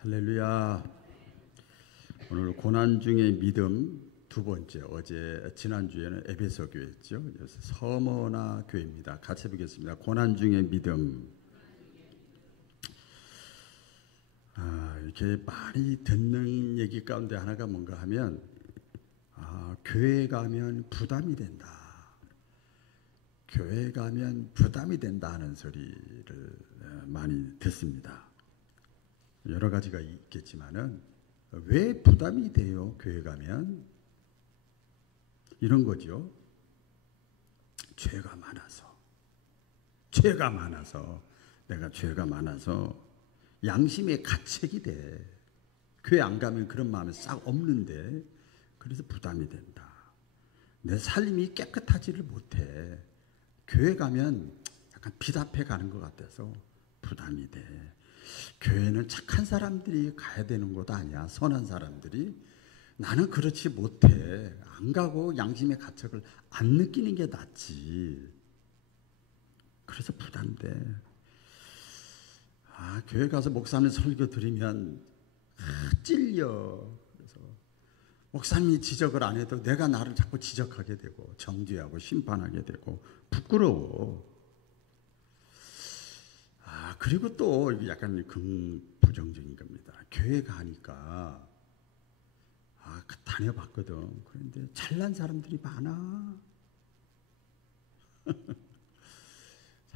할렐루야. 오늘 고난 중의 믿음 두 번째, 지난주에는 에베소 교회였죠. 그래서 서머나 교회입니다. 같이 보겠습니다. 고난 중의 믿음. 이렇게 많이 듣는 얘기 가운데 하나가 뭔가 하면, 교회 가면 부담이 된다. 교회 가면 부담이 된다 하는 소리를 많이 듣습니다. 여러 가지가 있겠지만은 왜 부담이 돼요? 교회 가면 이런 거죠. 죄가 많아서 내가 죄가 많아서 양심의 가책이 돼. 교회 안 가면 그런 마음이 싹 없는데 그래서 부담이 된다. 내 삶이 깨끗하지를 못해. 교회 가면 약간 비답해 가는 것 같아서 부담이 돼. 교회는 착한 사람들이 가야 되는 곳 아니야. 선한 사람들이. 나는 그렇지 못해. 안 가고 양심의 가책을 안 느끼는 게 낫지. 그래서 부담돼. 교회 가서 목사님 설교 들으면 찔려. 그래서 목사님이 지적을 안 해도 내가 나를 자꾸 지적하게 되고 정죄하고 심판하게 되고 부끄러워. 그리고 또 약간 부정적인 겁니다. 교회 가니까 다녀봤거든. 그런데 잘난 사람들이 많아.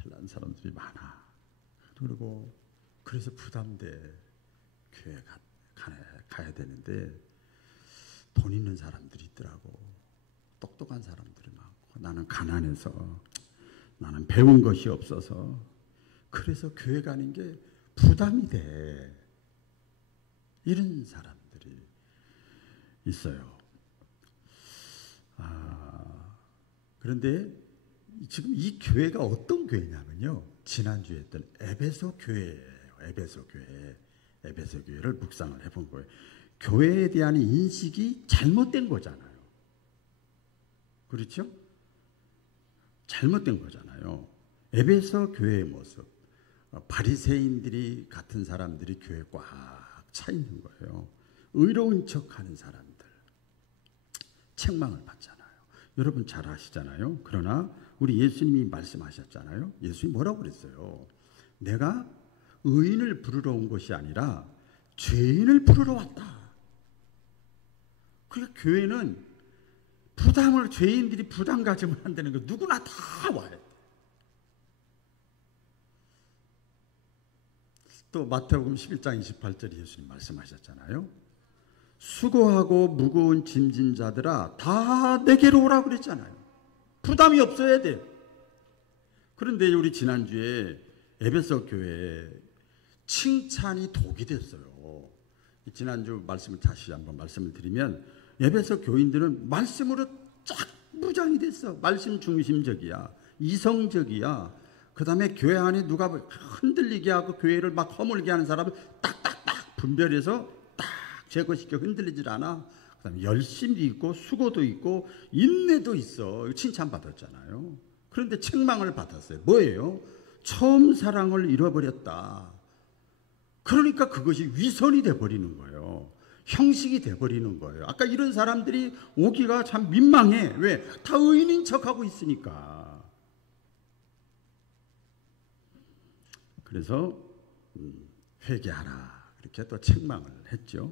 잘난 사람들이 많아. 그리고 그래서 부담돼. 교회 가야 되는데 돈 있는 사람들이 있더라고. 똑똑한 사람들이 많고 나는 가난해서 나는 배운 것이 없어서 그래서 교회 가는 게 부담이 돼. 이런 사람들이 있어요. 그런데 지금 이 교회가 어떤 교회냐면요. 지난주에 했던 에베소 교회예요. 에베소 교회를 묵상을 해본 거예요. 교회에 대한 인식이 잘못된 거잖아요. 그렇죠? 잘못된 거잖아요. 에베소 교회의 모습. 바리새인들이 같은 사람들이 교회에 꽉 차 있는 거예요. 의로운 척하는 사람들. 책망을 받잖아요. 여러분 잘 아시잖아요. 그러나 우리 예수님이 말씀하셨잖아요. 예수님이 뭐라고 그랬어요? 내가 의인을 부르러 온 것이 아니라 죄인을 부르러 왔다. 그러니까 교회는 죄인들이 부담 가지면 안 되는 거 누구나 다 와야 돼. 또 마태복음 11장 28절에 예수님 말씀하셨잖아요. 수고하고 무거운 짐진 자들아 다 내게로 오라고 그랬잖아요. 부담이 없어야 돼. 그런데 우리 지난주에 에베소 교회에 칭찬이 독이 됐어요. 지난주 말씀을 다시 한번 말씀을 드리면 에베소 교인들은 말씀으로 쫙 무장이 됐어. 말씀 중심적이야. 이성적이야. 그 다음에 교회 안에 누가 흔들리게 하고 교회를 막 허물게 하는 사람을 딱딱딱 분별해서 딱 제거시켜 흔들리질 않아. 그 다음에 열심도 있고 수고도 있고 인내도 있어. 칭찬받았잖아요. 그런데 책망을 받았어요. 뭐예요? 처음 사랑을 잃어버렸다. 그러니까 그것이 위선이 돼버리는 거예요. 형식이 돼버리는 거예요. 아까 이런 사람들이 오기가 참 민망해. 왜? 다 의인인 척하고 있으니까. 그래서 회개하라 이렇게 또 책망을 했죠.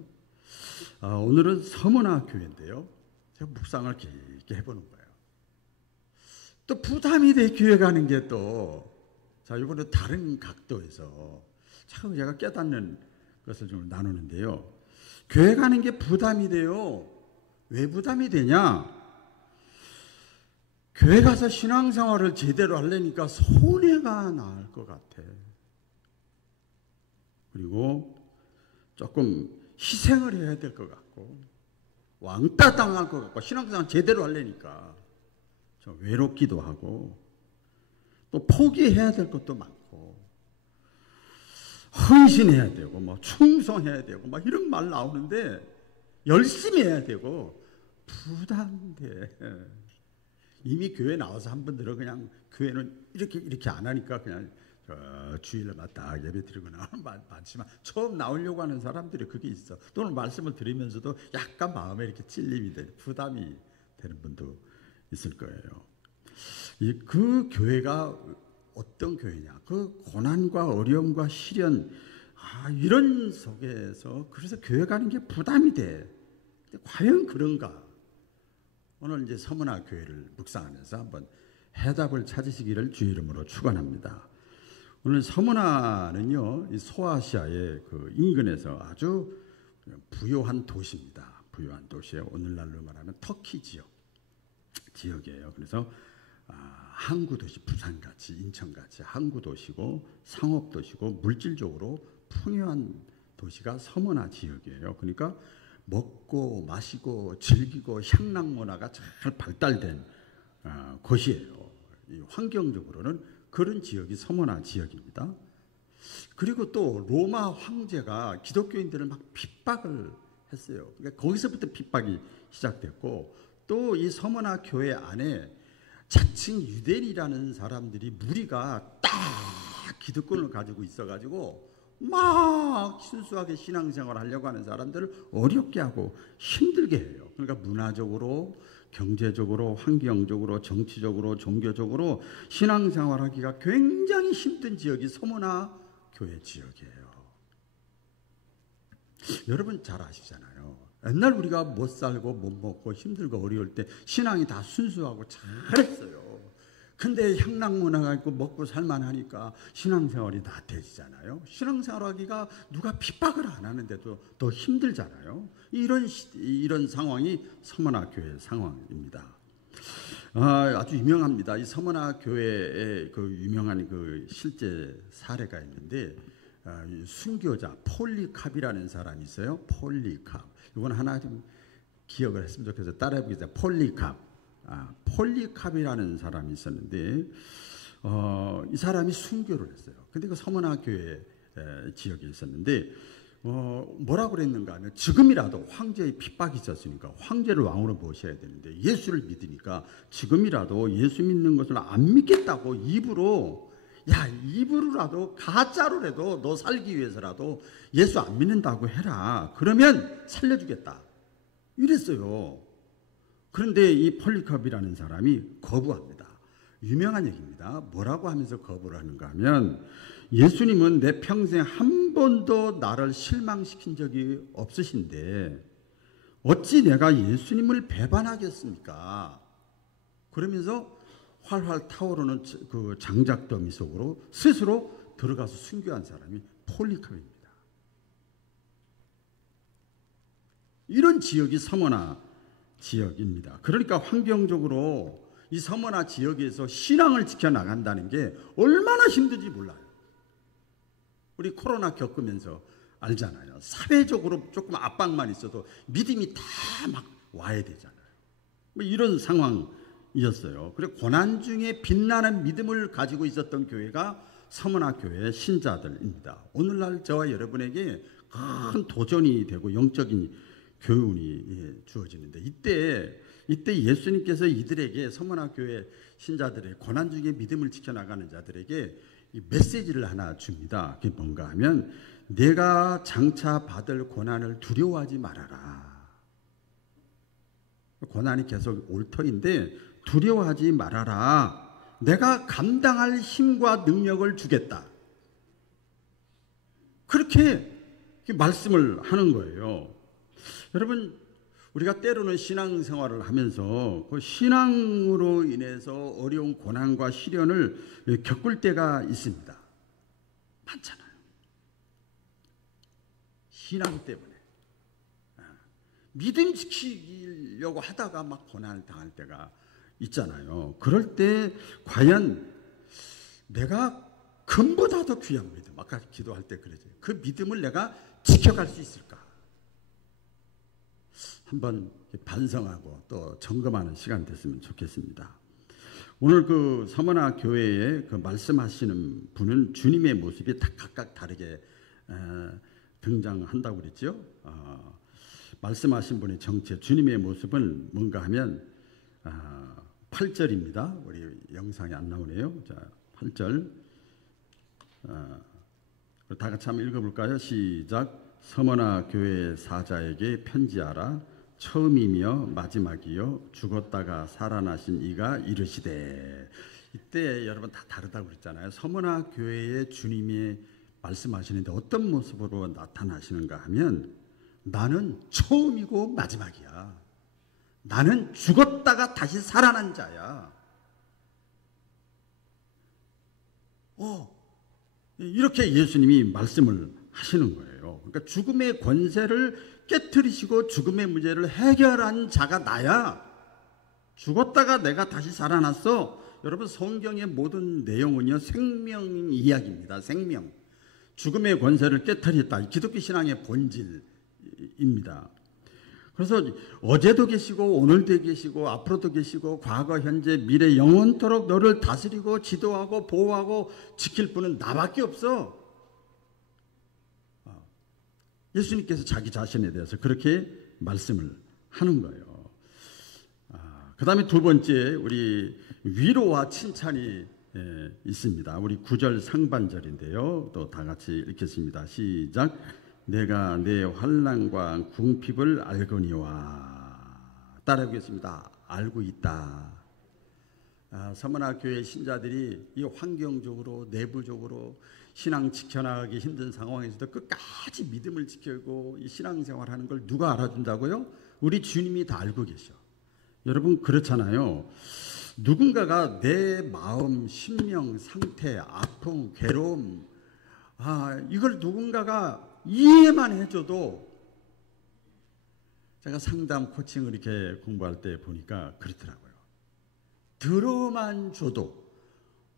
오늘은 서머나 교회인데요. 제가 묵상을 길게 해보는 거예요. 또 부담이 돼 교회 가는 게 또 이번에 다른 각도에서 참 제가 깨닫는 것을 좀 나누는데요. 교회 가는 게 부담이 돼요. 왜 부담이 되냐? 교회 가서 신앙생활을 제대로 하려니까 손해가 나을 것 같아. 그리고 조금 희생을 해야 될 것 같고 왕따 당할 것 같고 신앙생활 제대로 하려니까 좀 외롭기도 하고 또 포기해야 될 것도 많고 헌신해야 되고 충성해야 되고 이런 말 나오는데 열심히 해야 되고 부담돼. 이미 교회 나와서 한 번 들어 그냥 교회는 이렇게 안 하니까 그냥 그 주일마다 예배 드리고 나오는 많지만 처음 나오려고 하는 사람들이 그게 있어. 또는 말씀을 들으면서도 약간 마음에 이렇게 찔림이 돼, 부담이 되는 분도 있을 거예요. 그 교회가 어떤 교회냐? 그 고난과 어려움과 시련, 이런 속에서 그래서 교회 가는 게 부담이 돼. 과연 그런가? 오늘 이제 서문화 교회를 묵상하면서 한번 해답을 찾으시기를 주의 이름으로 축원합니다. 오늘 서문화는요, 이 소아시아의 그 인근에서 아주 부유한 도시입니다. 부유한 도시에 오늘날로 말하면 터키 지역이에요. 그래서 항구 도시, 부산같이 인천같이 항구 도시고 상업 도시고 물질적으로 풍요한 도시가 서문화 지역이에요. 그러니까 먹고 마시고 즐기고 향락 문화가 잘 발달된 곳이에요. 환경적으로는 그런 지역이 서문화 지역입니다. 그리고 또 로마 황제가 기독교인들을 막 핍박을 했어요. 그러니까 거기서부터 핍박이 시작됐고, 또 이 서문화 교회 안에 자칭 유대인이라는 사람들이 무리가 딱 기득권을 가지고 있어가지고 막 순수하게 신앙생활을 하려고 하는 사람들을 어렵게 하고 힘들게 해요. 그러니까 문화적으로, 경제적으로, 환경적으로, 정치적으로, 종교적으로 신앙생활하기가 굉장히 힘든 지역이 서문화 교회 지역이에요. 여러분 잘 아시잖아요. 옛날 우리가 못 살고 못 먹고 힘들고 어려울 때 신앙이 다 순수하고 잘했어요. 근데 향락 문화가 있고 먹고 살만하니까 신앙생활이 나태해지잖아요. 신앙생활하기가 누가 핍박을 안 하는데도 더 힘들잖아요. 이런 상황이 서문화 교회 상황입니다. 아주 유명합니다. 이 서문화 교회에 그 유명한 그 실제 사례가 있는데, 순교자 폴리캅이라는 사람이 있어요. 폴리캅. 이건 하나 좀 기억을 했으면 좋겠어요. 따라해보겠습니다. 폴리캅. 폴리캅이라는 사람이 있었는데, 이 사람이 순교를 했어요. 근데 그 서문화 교회 지역에 있었는데, 뭐라고 그랬는가 하면, 지금이라도 황제의 핍박이 있었으니까 황제를 왕으로 모셔야 되는데 예수를 믿으니까 지금이라도 예수 믿는 것을 안 믿겠다고 입으로라도 가짜로라도 너 살기 위해서라도 예수 안 믿는다고 해라. 그러면 살려주겠다. 이랬어요. 그런데 이 폴리캅이라는 사람이 거부합니다. 유명한 얘기입니다. 뭐라고 하면서 거부를 하는가 하면, 예수님은 내 평생 한 번도 나를 실망시킨 적이 없으신데 어찌 내가 예수님을 배반하겠습니까? 그러면서 활활 타오르는 그 장작더미 속으로 스스로 들어가서 순교한 사람이 폴리캅입니다. 이런 지역이 서문화 지역입니다. 그러니까 환경적으로 이 서문화 지역에서 신앙을 지켜나간다는 게 얼마나 힘든지 몰라요. 우리 코로나 겪으면서 알잖아요. 사회적으로 조금 압박만 있어도 믿음이 다 막 와야 되잖아요. 뭐 이런 상황이었어요. 그리고 고난 중에 빛나는 믿음을 가지고 있었던 교회가 서문화 교회 신자들입니다. 오늘날 저와 여러분에게 큰 도전이 되고 영적인 교훈이 주어지는데, 이때 예수님께서 이들에게, 서문화 교회 신자들의 고난 중에 믿음을 지켜나가는 자들에게 이 메시지를 하나 줍니다. 그게 뭔가 하면, 내가 장차 받을 고난을 두려워하지 말아라. 고난이 계속 올 터인데 두려워하지 말아라. 내가 감당할 힘과 능력을 주겠다. 그렇게 말씀을 하는 거예요. 여러분, 우리가 때로는 신앙생활을 하면서 그 신앙으로 인해서 어려운 고난과 시련을 겪을 때가 있습니다. 많잖아요. 신앙 때문에 믿음 지키려고 하다가 막 고난을 당할 때가 있잖아요. 그럴 때 과연 내가 금보다 더 귀한 믿음, 아까 기도할 때 그러죠. 그 믿음을 내가 지켜갈 수 있을까? 한번 반성하고 또 점검하는 시간 됐으면 좋겠습니다. 오늘 그 서문화 교회에 그 말씀하시는 분은 주님의 모습이 다 각각 다르게 등장한다고 그랬죠. 말씀하신 분의 정체, 주님의 모습은 뭔가 하면 8절입니다. 우리 영상에 안 나오네요. 자, 8절. 다 같이 한번 읽어볼까요? 시작. 서머나 교회 사자에게 편지하라. 처음이며 마지막이요 죽었다가 살아나신 이가 이르시되. 이때 여러분 다 다르다고 그랬잖아요. 서머나 교회에 주님이 말씀하시는데 어떤 모습으로 나타나시는가 하면 나는 처음이고 마지막이야. 나는 죽었다가 다시 살아난 자야. 이렇게 예수님이 말씀을 하시는 거예요. 그러니까 죽음의 권세를 깨트리시고 죽음의 문제를 해결한 자가 나야. 죽었다가 내가 다시 살아났어. 여러분 성경의 모든 내용은요 생명 이야기입니다. 생명. 죽음의 권세를 깨트렸다. 기독교 신앙의 본질입니다. 그래서 어제도 계시고 오늘도 계시고 앞으로도 계시고 과거 현재 미래 영원토록 너를 다스리고 지도하고 보호하고 지킬 분은 나밖에 없어. 예수님께서 자기 자신에 대해서 그렇게 말씀을 하는 거예요. 그 다음에 두 번째 우리 위로와 칭찬이 있습니다. 우리 9절 상반절인데요. 또 다 같이 읽겠습니다. 시작. 내가 내 환난과 궁핍을 알거니와. 따라하겠습니다. 알고 있다. 서머나 교회 신자들이 이 환경적으로 내부적으로 신앙 지켜나가기 힘든 상황에서도 끝까지 믿음을 지키고 이 신앙생활하는 걸 누가 알아준다고요? 우리 주님이 다 알고 계셔. 여러분 그렇잖아요. 누군가가 내 마음, 심령, 상태, 아픔, 괴로움 이걸 누군가가 이해만 해줘도 제가 상담 코칭을 이렇게 공부할 때 보니까 그렇더라고요. 들어만 줘도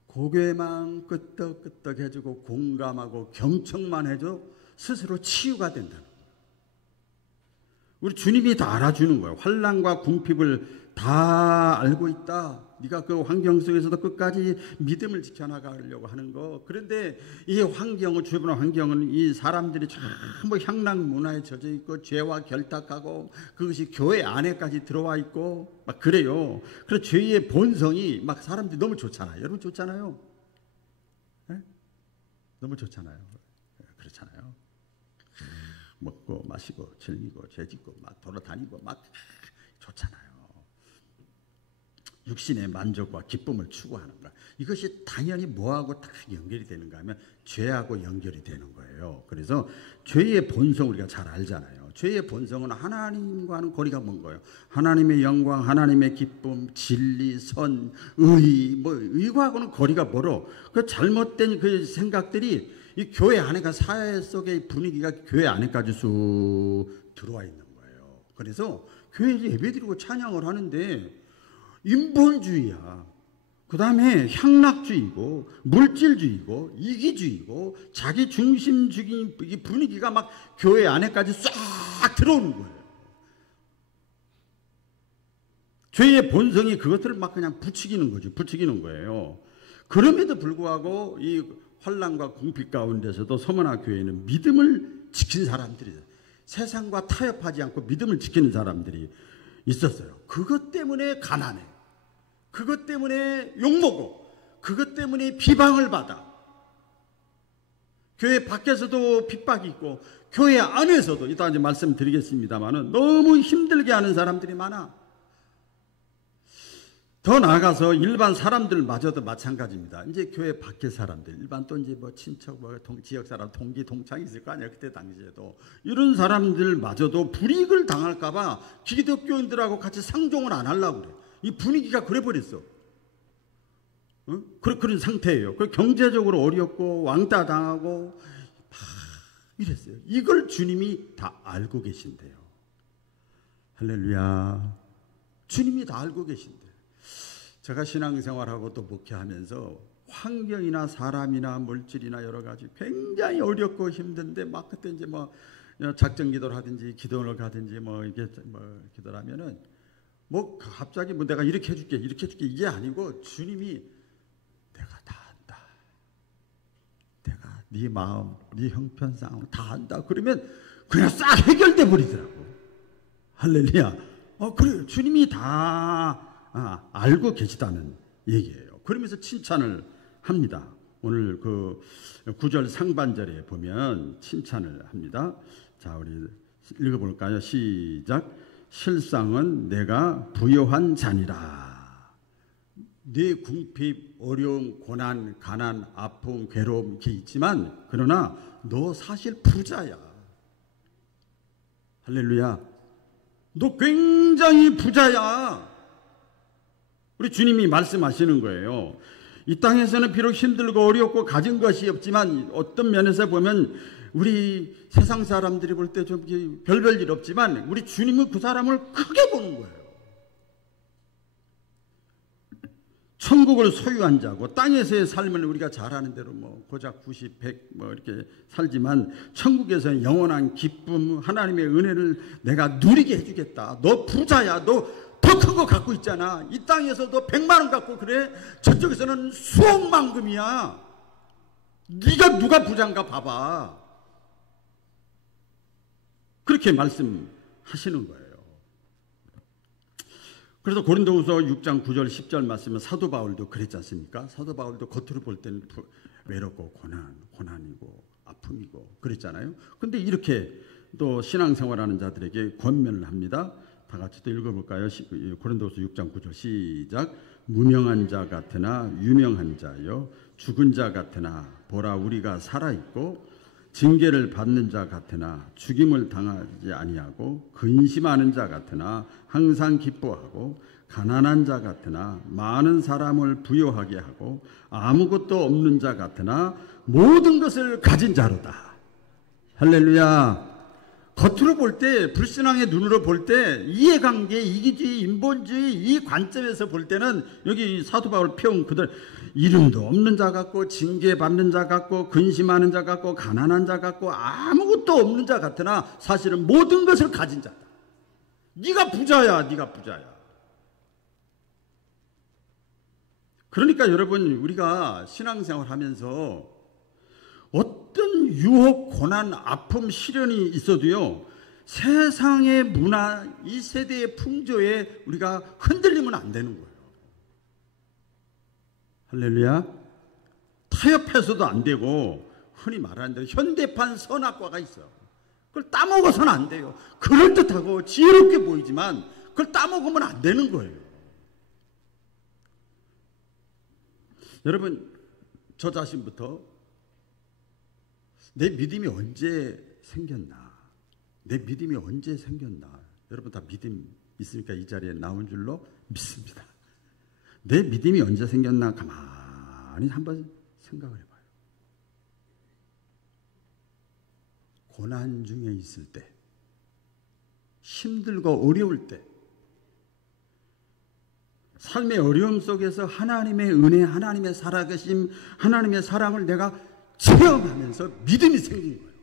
고개만 끄떡끄떡 해주고 공감하고 경청만 해도 스스로 치유가 된다는 거예요. 우리 주님이 다 알아주는 거예요. 환난과 궁핍을 다 알고 있다. 네가 그 환경 속에서도 끝까지 믿음을 지켜나가려고 하는 거. 그런데 이 환경은 주변의 환경은 이 사람들이 전부 향락 문화에 젖어 있고 죄와 결탁하고 그것이 교회 안에까지 들어와 있고 막 그래요. 그래서 죄의 본성이 막 사람들이 너무 좋잖아요. 여러분 좋잖아요. 네? 너무 좋잖아요. 그렇잖아요. 먹고 마시고 즐기고 죄짓고 막 돌아다니고 막 좋잖아요. 육신의 만족과 기쁨을 추구하는 것. 이것이 당연히 뭐하고 딱 연결이 되는가 하면 죄하고 연결이 되는 거예요. 그래서 죄의 본성 우리가 잘 알잖아요. 죄의 본성은 하나님과는 거리가 먼 거예요. 하나님의 영광, 하나님의 기쁨, 진리, 선, 의, 의과하고는 거리가 멀어. 그 잘못된 그 생각들이 이 교회 안에가 사회 속의 분위기가 교회 안에까지 쑥 들어와 있는 거예요. 그래서 교회에 예배드리고 찬양을 하는데 인본주의야. 그 다음에 향락주의고 물질주의고 이기주의고 자기 중심주의 분위기가 막 교회 안에까지 싹 들어오는 거예요. 죄의 본성이 그것들을 막 그냥 부추기는 거죠. 부추기는 거예요. 그럼에도 불구하고 이 환난과 궁핍 가운데서도 서머나 교회는 믿음을 지킨 사람들이 세상과 타협하지 않고 믿음을 지키는 사람들이 있었어요. 그것 때문에 가난해. 그것 때문에 욕먹어. 그것 때문에 비방을 받아. 교회 밖에서도 핍박이 있고 교회 안에서도 이따 이제 말씀드리겠습니다만은 너무 힘들게 하는 사람들이 많아. 더 나아가서 일반 사람들마저도 마찬가지입니다. 이제 교회 밖의 사람들, 일반 또 이제 뭐 친척, 지역 사람, 동기, 동창이 있을 거 아니에요. 그때 당시에도. 이런 사람들마저도 불이익을 당할까봐 기독교인들하고 같이 상종을 안 하려고 그래. 이 분위기가 그래 버렸어. 그런 상태예요. 경제적으로 어렵고 왕따 당하고 이랬어요. 이걸 주님이 다 알고 계신대요. 할렐루야. 주님이 다 알고 계신대요. 제가 신앙생활하고 또 목회하면서 환경이나 사람이나 물질이나 여러 가지 굉장히 어렵고 힘든데 막 그때 이제 뭐 작정 기도를 하든지 기도를 가든지 이게 기도를 하면은 갑자기 내가 이렇게 해줄게 이게 아니고 주님이 내가 다 안다. 내가 네 마음, 네 형편상 다 안다. 그러면 그냥 싹 해결돼 버리더라고. 할렐루야. 그래요. 주님이 다 알고 계시다는 얘기예요. 그러면서 칭찬을 합니다. 오늘 그 9절 상반절에 보면 칭찬을 합니다. 자, 우리 읽어볼까요? 시작. 실상은 내가 부요한 자니라. 네 궁핍, 어려움, 고난, 가난, 아픔, 괴로움 이렇게 있지만 그러나 너 사실 부자야. 할렐루야. 너 굉장히 부자야. 우리 주님이 말씀하시는 거예요. 이 땅에서는 비록 힘들고 어렵고 가진 것이 없지만 어떤 면에서 보면 우리 세상 사람들이 볼 때 좀 별별 일 없지만 우리 주님은 그 사람을 크게 보는 거예요. 천국을 소유한 자고 땅에서의 삶을 우리가 잘 아는 대로 뭐 고작 90, 100 뭐 이렇게 살지만 천국에서는 영원한 기쁨, 하나님의 은혜를 내가 누리게 해주겠다. 너 부자야. 너 더 큰 거 갖고 있잖아. 이 땅에서 너 100만 원 갖고 그래. 저쪽에서는 수억만금이야. 네가 누가 부자인가 봐봐. 그렇게 말씀하시는 거예요. 그래서 고린도후서 6장 9절 10절 말씀은 사도 바울도 그랬지 않습니까? 사도 바울도 겉으로 볼 때는 외롭고 고난이고 아픔이고 그랬잖아요. 근데 이렇게 또 신앙생활하는 자들에게 권면을 합니다. 다 같이 또 읽어볼까요? 고린도후서 6장 9절 시작. 무명한 자 같으나 유명한 자여, 죽은 자 같으나 보라 우리가 살아있고, 징계를 받는 자 같으나 죽임을 당하지 아니하고, 근심하는 자 같으나 항상 기뻐하고, 가난한 자 같으나 많은 사람을 부요하게 하고, 아무것도 없는 자 같으나 모든 것을 가진 자로다. 할렐루야. 겉으로 볼 때, 불신앙의 눈으로 볼 때, 이해관계, 이기주의, 인본주의 이 관점에서 볼 때는 여기 사도 바울 표현 그대로 이름도 없는 자 같고, 징계받는 자 같고, 근심하는 자 같고, 가난한 자 같고, 아무것도 없는 자 같으나 사실은 모든 것을 가진 자다. 네가 부자야, 네가 부자야. 그러니까 여러분, 우리가 신앙생활 하면서 어떤 유혹, 고난, 아픔, 시련이 있어도요, 세상의 문화, 이 세대의 풍조에 우리가 흔들리면 안 되는 거예요. 할렐루야. 타협해서도 안 되고, 흔히 말하는 대로 현대판 선악과가 있어요. 그걸 따먹어서는 안 돼요. 그럴듯하고 지혜롭게 보이지만 그걸 따먹으면 안 되는 거예요. 여러분, 저 자신부터 내 믿음이 언제 생겼나? 내 믿음이 언제 생겼나? 여러분 다 믿음 있으니까 이 자리에 나온 줄로 믿습니다. 내 믿음이 언제 생겼나? 가만히 한번 생각을 해봐요. 고난 중에 있을 때, 힘들고 어려울 때, 삶의 어려움 속에서 하나님의 은혜, 하나님의 살아계심, 하나님의 사랑을 내가 체험하면서 믿음이 생긴 거예요.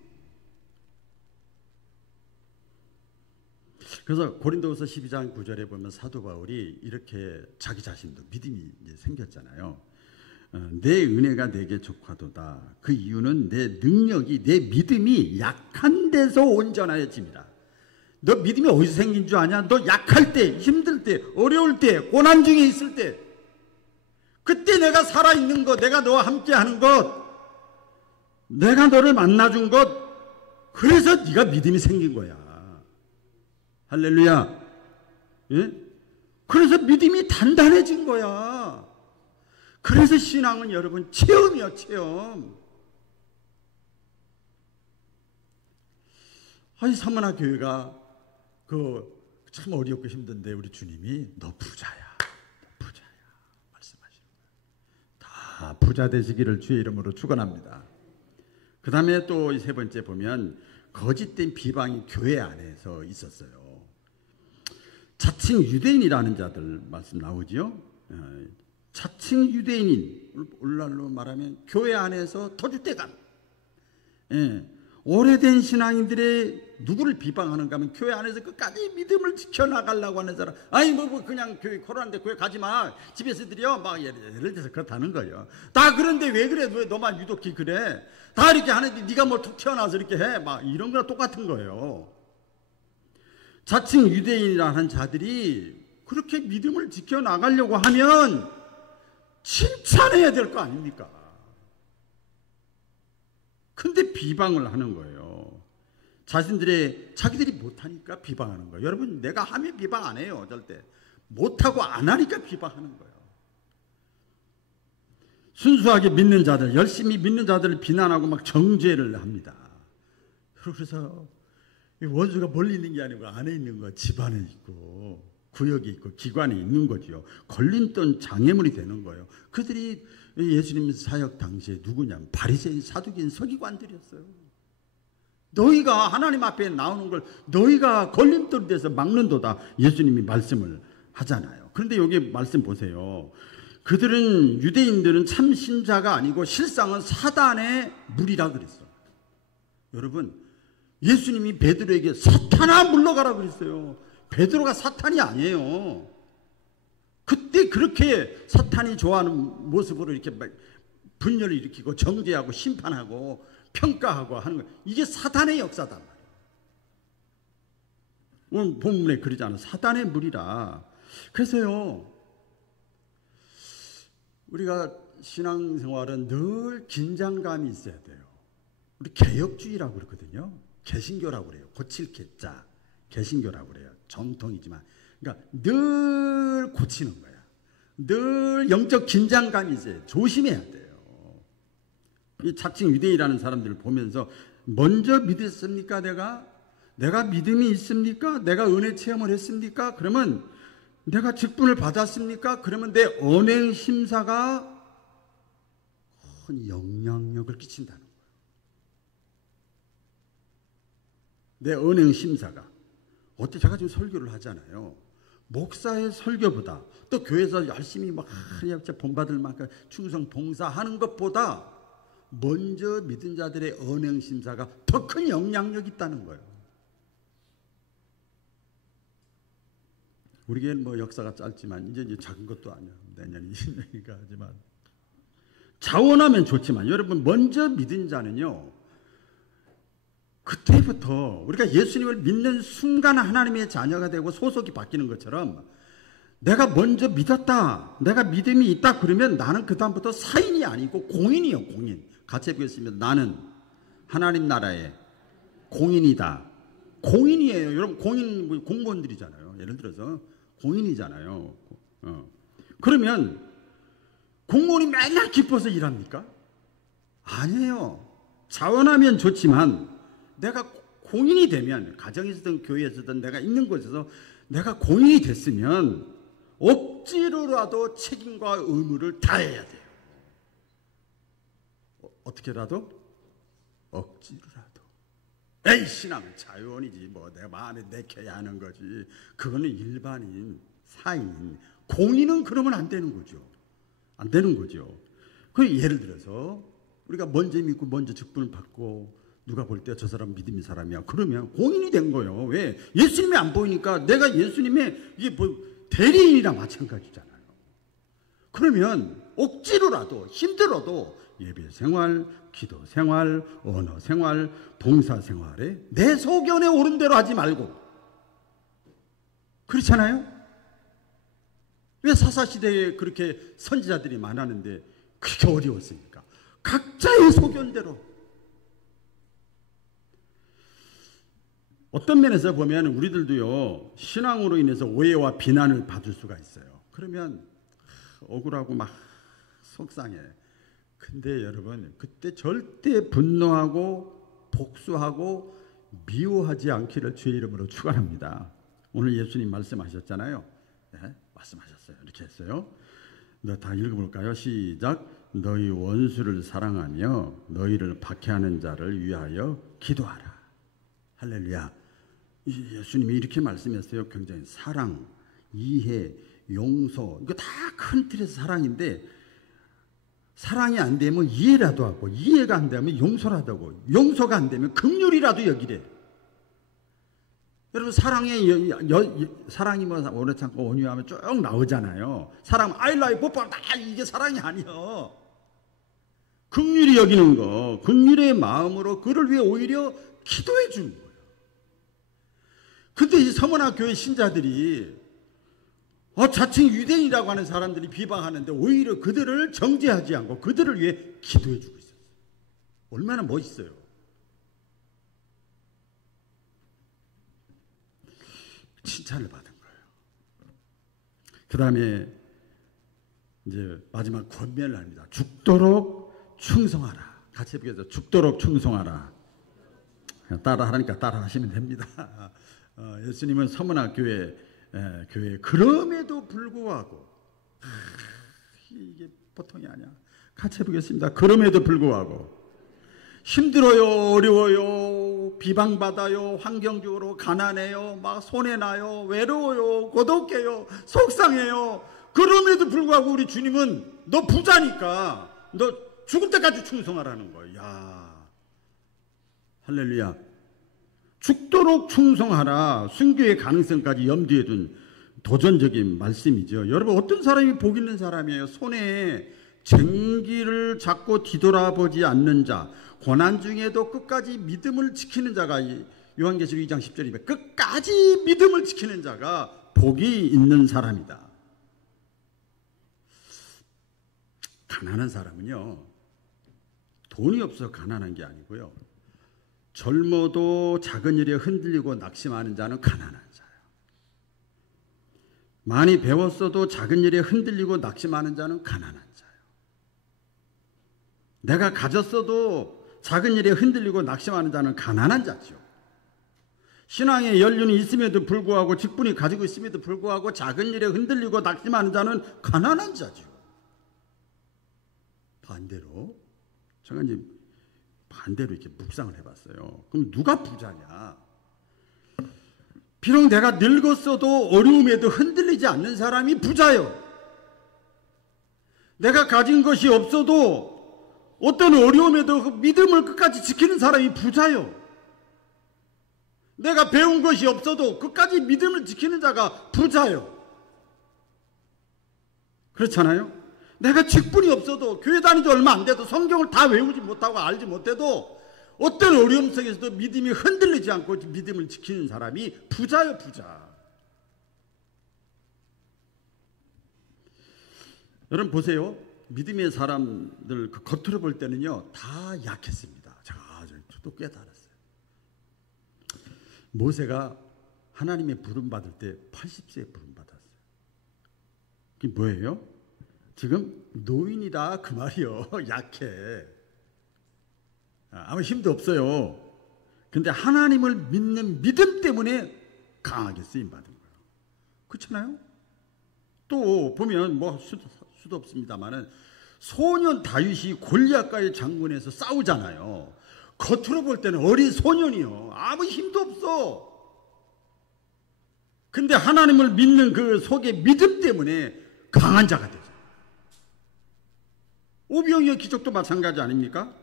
그래서 고린도후서 12장 9절에 보면 사도 바울이 이렇게 자기 자신도 믿음이 이제 생겼잖아요. 내 은혜가 내게 족하도다. 그 이유는 내 능력이, 내 믿음이 약한 데서 온전하여집니다. 너 믿음이 어디서 생긴 줄 아냐? 너 약할 때, 힘들 때, 어려울 때, 고난 중에 있을 때, 그때 내가 살아있는 것, 내가 너와 함께 하는 것, 내가 너를 만나준 것, 그래서 네가 믿음이 생긴 거야. 할렐루야. 예? 그래서 믿음이 단단해진 거야. 그래서 신앙은 여러분 체험이야, 체험. 아니, 사모나 교회가 참 어렵고 힘든데 우리 주님이 너 부자야, 너 부자야 말씀하시는 거예요. 다 부자 되시기를 주의 이름으로 축원합니다. 그 다음에 또 세 번째 보면 거짓된 비방이 교회 안에서 있었어요. 자칭 유대인이라는 자들 말씀 나오죠. 자칭 유대인인, 오늘날로 말하면 교회 안에서 터줏대감. 오래된 신앙인들의 누구를 비방하는가 하면 교회 안에서 끝까지 믿음을 지켜나가려고 하는 사람. 아니 뭐 그냥 교회 코로나인데 교회 가지마, 집에서 드려, 막 예를 들어서 그렇다는 거예요. 다 그런데 왜 그래? 왜 너만 유독히 그래? 다 이렇게 하는데 네가 뭐 툭 튀어나와서 이렇게 해? 막 이런 거랑 똑같은 거예요. 자칭 유대인이라는 자들이 그렇게 믿음을 지켜나가려고 하면 칭찬해야 될 거 아닙니까? 근데 비방을 하는 거예요. 자기들이 못하니까 비방하는 거예요. 여러분, 내가 하면 비방 안 해요. 절대. 못하고 안 하니까 비방하는 거예요. 순수하게 믿는 자들, 열심히 믿는 자들을 비난하고 막 정죄를 합니다. 그래서 원수가 멀리 있는 게 아니고 안에 있는 거, 집안에 있고 구역에 있고 기관에 있는 거죠. 걸림돌 장애물이 되는 거예요. 그들이 예수님 사역 당시에 누구냐면 바리새인, 사두개인, 서기관들이었어요. 너희가 하나님 앞에 나오는 걸 너희가 걸림돌이 돼서 막는도다, 예수님이 말씀을 하잖아요. 그런데 여기 말씀 보세요. 그들은, 유대인들은 참 신자가 아니고 실상은 사단의 무리라 그랬어요. 여러분, 예수님이 베드로에게 사탄아 물러가라 그랬어요. 베드로가 사탄이 아니에요. 그때 그렇게 사탄이 좋아하는 모습으로 이렇게 분열을 일으키고 정죄하고 심판하고 평가하고 하는 거, 이게 사탄의 역사단 말이에요. 오늘 본문에 그러잖아요. 사단의 무리라. 그래서요, 우리가 신앙생활은 늘 긴장감이 있어야 돼요. 우리 개혁주의라고 그러거든요. 개신교라고 그래요. 고칠 개자 개신교라고 그래요. 정통이지만, 그러니까 늘 고치는 거야. 늘 영적 긴장감이 있어요. 조심해야 돼요. 이 자칭 유대인이라는 사람들을 보면서 먼저 믿었습니까? 내가 믿음이 있습니까? 내가 은혜 체험을 했습니까? 그러면 내가 직분을 받았습니까? 그러면 내 언행 심사가 큰 영향력을 끼친다는 거예요. 내 언행 심사가. 어때? 제가 지금 설교를 하잖아요. 목사의 설교보다, 또 교회에서 열심히 막 본받을 만큼 충성 봉사하는 것보다 먼저 믿은 자들의 언행 심사가 더 큰 영향력이 있다는 거예요. 우리 교회는 뭐 역사가 짧지만 이제 작은 것도 아니야. 내년 20년이니까 하지만 자원하면 좋지만, 여러분, 먼저 믿은 자는요, 그때부터 우리가 예수님을 믿는 순간 하나님의 자녀가 되고 소속이 바뀌는 것처럼, 내가 먼저 믿었다, 내가 믿음이 있다 그러면 나는 그 다음부터 사인이 아니고 공인이요. 공인. 같이 해보겠습니다. 나는 하나님 나라의 공인이다. 공인이에요. 여러분, 공인 공무원들이잖아요. 예를 들어서 공인이잖아요. 그러면 공무원이 맨날 기뻐서 일합니까? 아니에요. 자원하면 좋지만 내가 공인이 되면, 가정에서든 교회에서든 내가 있는 곳에서 내가 공인이 됐으면 억지로라도 책임과 의무를 다해야 돼요. 어떻게라도? 억지로라도. 에이, 신앙은 자유원이지, 뭐 내가 마음에 내켜야 하는 거지. 그거는 일반인, 사인. 공인은 그러면 안 되는 거죠. 안 되는 거죠. 그 예를 들어서 우리가 먼저 믿고 먼저 직분을 받고 누가 볼 때 저 사람 믿음의 사람이야, 그러면 공인이 된 거예요. 왜? 예수님이 안 보이니까 내가 예수님의 이게 뭐 대리인이랑 마찬가지잖아요. 그러면 억지로라도 힘들어도 예배 생활, 기도 생활, 언어 생활, 봉사 생활에 내 소견에 옳은 대로 하지 말고, 그렇잖아요? 왜 사사시대에 그렇게 선지자들이 많았는데 그렇게 어려웠습니까? 각자의 소견대로. 어떤 면에서 보면 우리들도요, 신앙으로 인해서 오해와 비난을 받을 수가 있어요. 그러면 억울하고 막 속상해. 근데 여러분, 그때 절대 분노하고 복수하고 미워하지 않기를 주의 이름으로 축원합니다. 오늘 예수님 말씀하셨잖아요. 네, 말씀하셨어요. 이렇게 했어요. 다 읽어볼까요? 시작. 너희 원수를 사랑하며 너희를 박해하는 자를 위하여 기도하라. 할렐루야. 예수님이 이렇게 말씀했어요. 굉장히 사랑, 이해, 용서, 이거 다 큰 틀에서 사랑인데, 사랑이 안 되면 이해라도 하고, 이해가 안 되면 용서라도 하고, 용서가 안 되면 긍휼이라도 여기래. 여러분, 사랑이 뭐 오래 참고 온유하면 쭉 나오잖아요. 사랑, I love you, 다 이게 사랑이 아니요. 긍휼히 여기는 거, 긍휼의 마음으로 그를 위해 오히려 기도해 주는 거예요. 근데 이 서머나 교회 신자들이 자칭 유대인이라고 하는 사람들이 비방하는데 오히려 그들을 정죄하지 않고 그들을 위해 기도해 주고 있었어요. 얼마나 멋있어요. 칭찬을 받은 거예요. 그 다음에 이제 마지막 권면을 합니다. 죽도록 충성하라. 같이 해보겠습니다. 죽도록 충성하라. 따라 하라니까 따라 하시면 됩니다. 예수님은 서문화 교회 그럼에도 불구하고 이게 보통이 아니야. 같이 해보겠습니다. 그럼에도 불구하고 힘들어요, 어려워요, 비방받아요, 환경적으로 가난해요, 막 손해나요, 외로워요, 고독해요, 속상해요. 그럼에도 불구하고 우리 주님은 너 부자니까 너 죽을 때까지 충성하라는 거예요. 야, 할렐루야. 죽도록 충성하라. 순교의 가능성까지 염두에 둔 도전적인 말씀이죠. 여러분, 어떤 사람이 복 있는 사람이에요? 손에 쟁기를 잡고 뒤돌아보지 않는 자, 고난 중에도 끝까지 믿음을 지키는 자가, 요한계시록 2장 10절입니다. 끝까지 믿음을 지키는 자가 복이 있는 사람이다. 가난한 사람은요, 돈이 없어 가난한 게 아니고요, 젊어도 작은 일에 흔들리고 낙심하는 자는 가난한 자예요. 많이 배웠어도 작은 일에 흔들리고 낙심하는 자는 가난한 자예요. 내가 가졌어도 작은 일에 흔들리고 낙심하는 자는 가난한 자죠. 신앙의 연륜이 있음에도 불구하고, 직분이 가지고 있음에도 불구하고 작은 일에 흔들리고 낙심하는 자는 가난한 자죠. 반대로 제가 이제 반대로 이렇게 묵상을 해봤어요. 그럼 누가 부자냐? 비록 내가 늙었어도 어려움에도 흔들리지 않는 사람이 부자요. 내가 가진 것이 없어도 어떤 어려움에도 그 믿음을 끝까지 지키는 사람이 부자요. 내가 배운 것이 없어도 끝까지 믿음을 지키는 자가 부자요. 그렇잖아요? 내가 직분이 없어도, 교회 다니지 얼마 안 돼도, 성경을 다 외우지 못하고 알지 못해도 어떤 어려움 속에서도 믿음이 흔들리지 않고 믿음을 지키는 사람이 부자요, 부자. 여러분 보세요. 믿음의 사람들 겉으로 볼 때는요, 다 약했습니다. 제가 저도 깨달았어요. 모세가 하나님의 부름 받을 때 80세에 부름 받았어요. 그게 뭐예요? 지금 노인이다 그 말이요. 약해. 아무 힘도 없어요. 근데 하나님을 믿는 믿음 때문에 강하게 쓰임받은 거예요. 그렇잖아요? 또 보면 뭐 수도 없습니다만은 소년 다윗이 골리앗과의 장군에서 싸우잖아요. 겉으로 볼 때는 어린 소년이요. 아무 힘도 없어. 근데 하나님을 믿는 그 속의 믿음 때문에 강한 자가 되죠. 오병이어 기적도 마찬가지 아닙니까?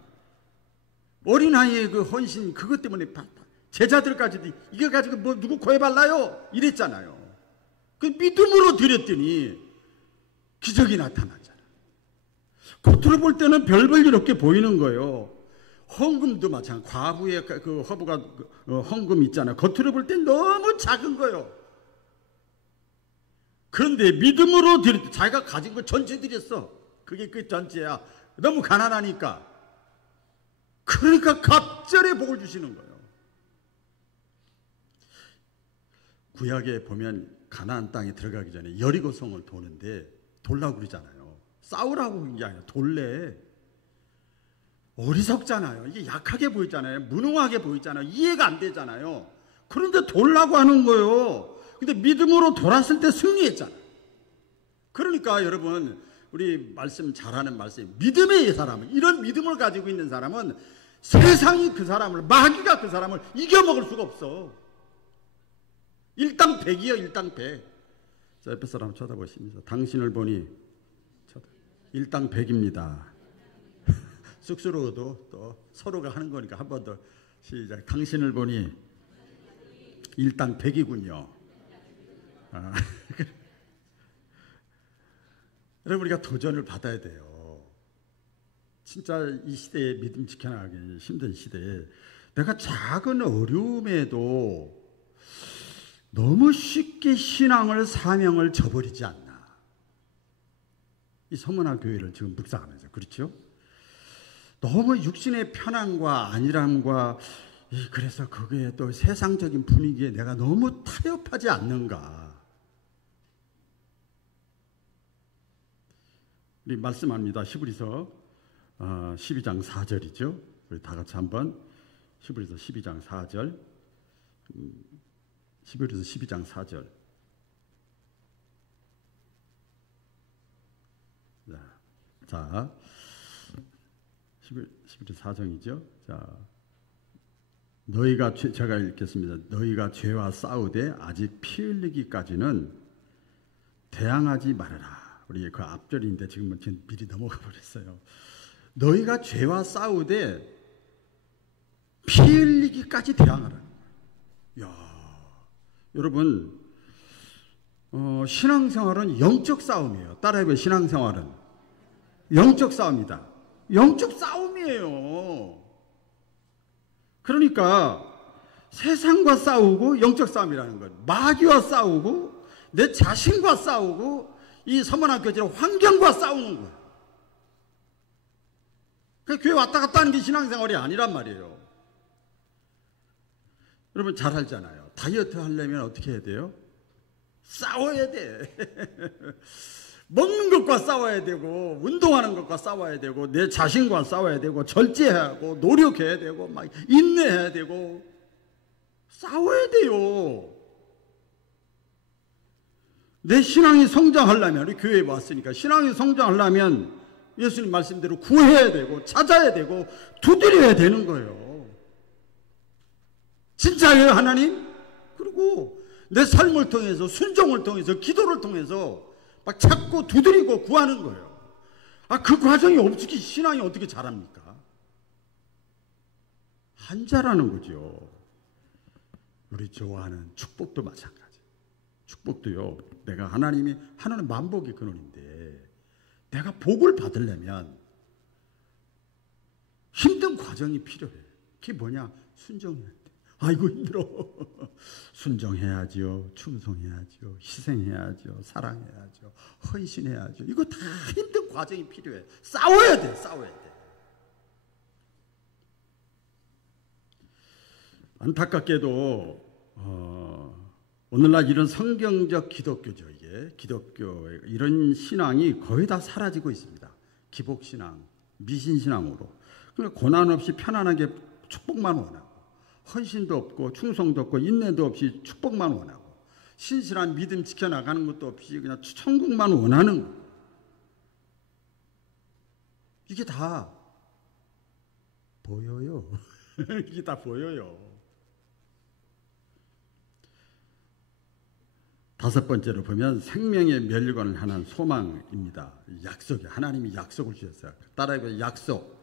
어린아이의 그 헌신, 그것 때문에 제자들까지도 이거 가지고 뭐 누구 코에 발라요? 이랬잖아요. 그 믿음으로 드렸더니 기적이 나타나잖아요. 겉으로 볼 때는 별볼일 없게 보이는 거예요. 헌금도 마찬가지. 과부의 그 허부가 헌금 있잖아요. 겉으로 볼 땐 너무 작은 거예요. 그런데 믿음으로 드렸, 자기가 가진 거 전체 드렸어. 그게 그 전체야. 너무 가난하니까. 그러니까 갑절에 복을 주시는 거예요. 구약에 보면 가나안 땅에 들어가기 전에 여리고성을 도는데 돌라고 그러잖아요. 싸우라고 그런 게 아니라 돌래. 어리석잖아요. 이게 약하게 보이잖아요. 무능하게 보이잖아요. 이해가 안 되잖아요. 그런데 돌라고 하는 거예요. 근데 믿음으로 돌았을 때 승리했잖아요. 그러니까 여러분, 우리 말씀 잘하는 말씀, 믿음의 사람은, 이런 믿음을 가지고 있는 사람은 세상이 그 사람을, 마귀가 그 사람을 이겨먹을 수가 없어. 일당백이요, 일당백. 자, 옆에 사람 쳐다보시면서 당신을 보니 일당백입니다. 쑥스러워도 또 서로가 하는 거니까 한 번 더 시작. 당신을 보니 일당백이군요. 여러분, 우리가 도전을 받아야 돼요. 진짜 이 시대에 믿음 지켜나가기 힘든 시대에 내가 작은 어려움에도 너무 쉽게 신앙을, 사명을 저버리지 않나. 이 서문화 교회를 지금 묵상하면서, 그렇죠? 너무 육신의 편안과 안일함과 그래서 거기에 또 세상적인 분위기에 내가 너무 타협하지 않는가. 우리 말씀합니다. 히브리서 12장 4절이죠. 우리 다 같이 한번 히브리서 12장 4절. 히브리서 12장 4절. 자, 히브리서 4장이죠. 자, 제가 읽겠습니다. 너희가 죄와 싸우되 아직 피 흘리기까지는 대항하지 말아라. 우리 그 앞절인데 지금은 미리 넘어가 버렸어요. 너희가 죄와 싸우되 피 흘리기까지 대항하라. 야, 여러분, 신앙생활은 영적 싸움이에요. 따라해봐요. 신앙생활은 영적 싸움이다. 영적 싸움이에요. 그러니까 세상과 싸우고 영적 싸움이라는 것, 마귀와 싸우고 내 자신과 싸우고 이 서문학교처럼 환경과 싸우는 거예요. 그 교회 왔다 갔다 하는 게 신앙생활이 아니란 말이에요. 여러분 잘 알잖아요. 다이어트 하려면 어떻게 해야 돼요? 싸워야 돼. 먹는 것과 싸워야 되고 운동하는 것과 싸워야 되고 내 자신과 싸워야 되고 절제해야 하고 노력해야 되고 막 인내해야 되고 싸워야 돼요. 내 신앙이 성장하려면, 우리 교회에 왔으니까 신앙이 성장하려면 예수님 말씀대로 구해야 되고 찾아야 되고 두드려야 되는 거예요. 진짜예요 하나님? 그리고 내 삶을 통해서 순종을 통해서 기도를 통해서 막 찾고 두드리고 구하는 거예요. 그 과정이 없이 신앙이 어떻게 자랍니까? 한자라는 거죠. 우리 좋아하는 축복도 마찬가지. 축복도요, 내가 하나님이 하나는 만복의 근원인데 내가 복을 받으려면 힘든 과정이 필요해. 그게 뭐냐? 순종해야 돼. 아이고 힘들어. 순종해야죠. 충성해야죠. 희생해야죠. 사랑해야죠. 헌신해야죠. 이거 다 힘든 과정이 필요해. 싸워야 돼. 싸워야 돼. 안타깝게도 오늘날 이런 성경적 기독교죠. 이게 기독교 이런 신앙이 거의 다 사라지고 있습니다. 기복신앙, 미신신앙으로. 그러니까 고난 없이 편안하게 축복만 원하고 헌신도 없고 충성도 없고 인내도 없이 축복만 원하고 신실한 믿음 지켜나가는 것도 없이 그냥 천국만 원하는 거예요. 이게 다 보여요. 이게 다 보여요. 다섯 번째로 보면 생명의 멸류관을 하는 소망입니다. 약속이 하나님이 약속을 주셨어요. 따라해봐요. 약속.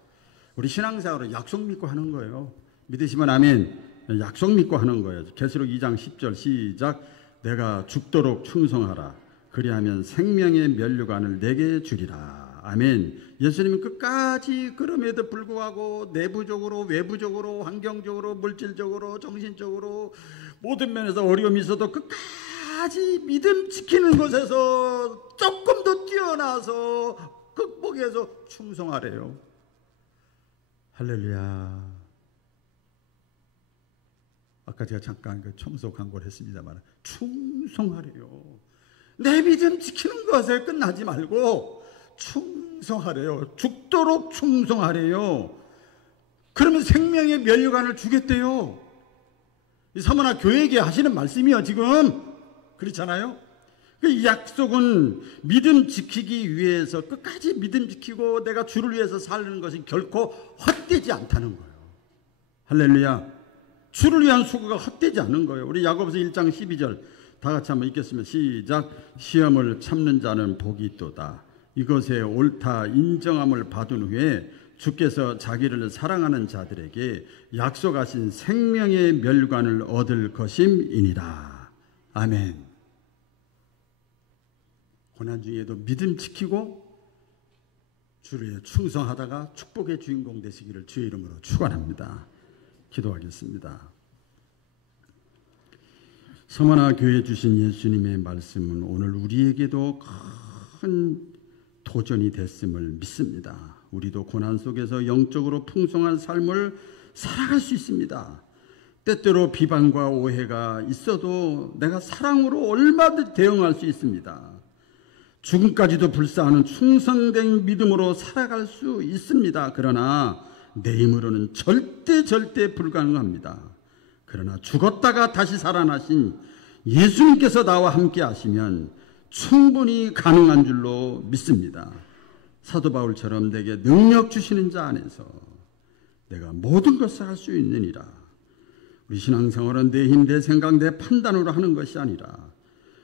우리 신앙생활은 약속 믿고 하는 거예요. 믿으시면 아멘. 약속 믿고 하는 거예요. 계시록 2장 10절 시작. 내가 죽도록 충성하라. 그리하면 생명의 멸류관을 내게 주리라. 아멘. 예수님은 끝까지 그럼에도 불구하고 내부적으로 외부적으로 환경적으로 물질적으로 정신적으로 모든 면에서 어려움이 있어도 끝까지 믿음 지키는 것에서 조금 더 뛰어나서 극복해서 충성하래요. 할렐루야. 아까 제가 잠깐 그 청소 광고를 했습니다만 충성하래요. 내 믿음 지키는 것에 끝나지 말고 충성하래요. 죽도록 충성하래요. 그러면 생명의 멸류관을 주겠대요. 이 사모나 교회에게 하시는 말씀이요 지금. 그렇잖아요. 그 약속은 믿음 지키기 위해서 끝까지 믿음 지키고 내가 주를 위해서 살는 것이 결코 헛되지 않다는 거예요. 할렐루야. 주를 위한 수고가 헛되지 않는 거예요. 우리 야고보서 1장 12절 다 같이 한번 읽겠습니다. 시작. 시험을 참는 자는 복이 있도다. 이것에 옳다 인정함을 받은 후에 주께서 자기를 사랑하는 자들에게 약속하신 생명의 멸관을 얻을 것임이니라. 아멘. 고난 중에도 믿음 지키고 주를 위해 충성하다가 축복의 주인공 되시기를 주의 이름으로 축원합니다. 기도하겠습니다. 서머나 교회 주신 예수님의 말씀은 오늘 우리에게도 큰 도전이 됐음을 믿습니다. 우리도 고난 속에서 영적으로 풍성한 삶을 살아갈 수 있습니다. 때때로 비방과 오해가 있어도 내가 사랑으로 얼마든지 대응할 수 있습니다. 죽음까지도 불사하는 충성된 믿음으로 살아갈 수 있습니다. 그러나 내 힘으로는 절대 불가능합니다. 그러나 죽었다가 다시 살아나신 예수님께서 나와 함께 하시면 충분히 가능한 줄로 믿습니다. 사도 바울처럼 내게 능력 주시는 자 안에서 내가 모든 것을 할 수 있느니라. 우리 신앙생활은 내 힘, 내 생각, 내 판단으로 하는 것이 아니라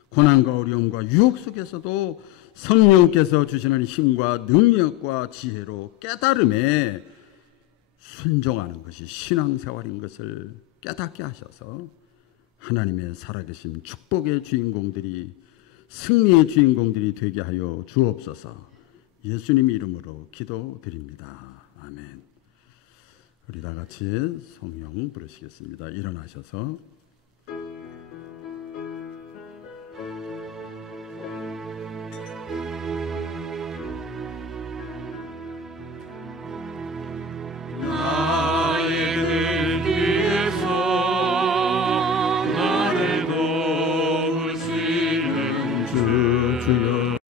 고난과 어려움과 유혹 속에서도 성령께서 주시는 힘과 능력과 지혜로 깨달음에 순종하는 것이 신앙생활인 것을 깨닫게 하셔서 하나님의 살아계신 축복의 주인공들이, 승리의 주인공들이 되게 하여 주옵소서. 예수님 이름으로 기도드립니다. 아멘. 우리 다 같이 성령 부르시겠습니다. 일어나셔서